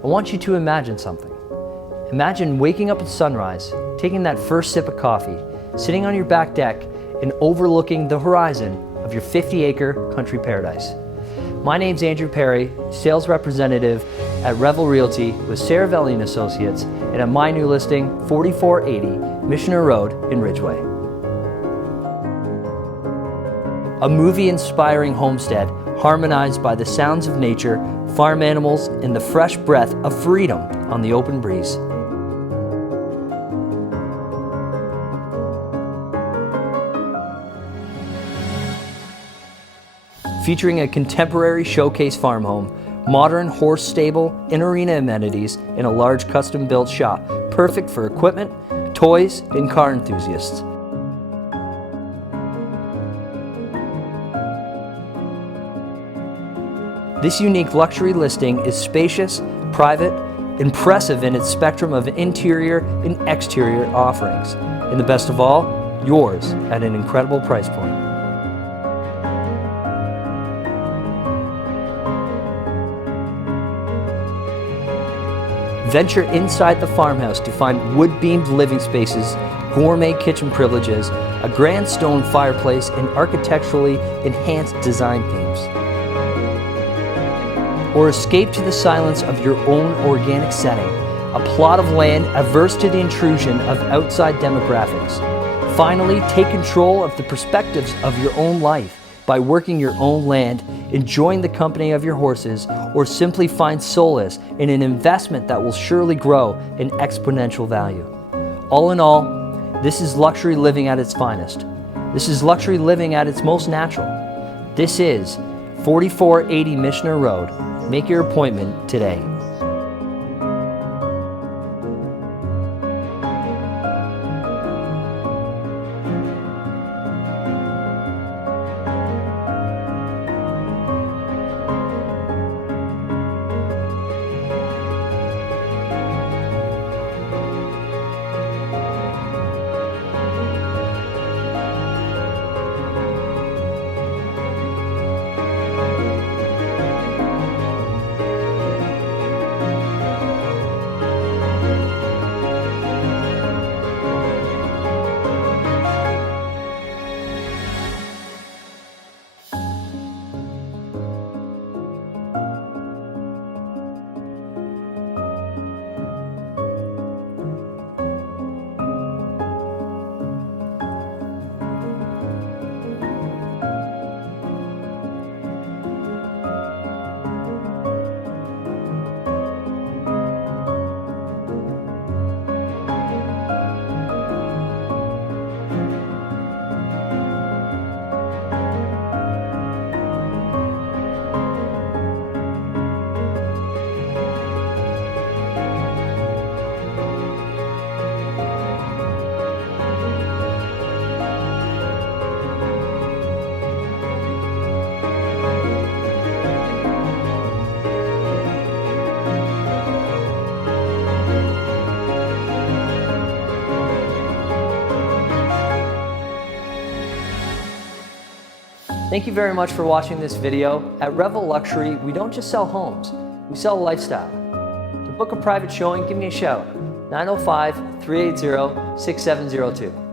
I want you to imagine something. Imagine waking up at sunrise, taking that first sip of coffee, sitting on your back deck, and overlooking the horizon of your 50-acre country paradise. My name's Andrew Perrie, sales representative at Revel Realty with Revel and Associates, and at my new listing, 4480 Michener Road in Ridgeway. A movie-inspiring homestead harmonized by the sounds of nature, farm animals, and the fresh breath of freedom on the open breeze. Featuring a contemporary showcase farm home, modern horse stable, and arena amenities, and a large custom-built shop, perfect for equipment, toys, and car enthusiasts. This unique luxury listing is spacious, private, impressive in its spectrum of interior and exterior offerings, and the best of all, yours at an incredible price point. Venture inside the farmhouse to find wood-beamed living spaces, gourmet kitchen privileges, a grand stone fireplace, and architecturally enhanced design themes. Or escape to the silence of your own organic setting, a plot of land averse to the intrusion of outside demographics. Finally, take control of the perspectives of your own life by working your own land, enjoying the company of your horses, or simply find solace in an investment that will surely grow in exponential value. All in all, this is luxury living at its finest. This is luxury living at its most natural. This is 4480 Michener Road. Make your appointment today. Thank you very much for watching this video. At Revel Luxury, we don't just sell homes, we sell a lifestyle. To book a private showing, give me a shout, 905-380-6702.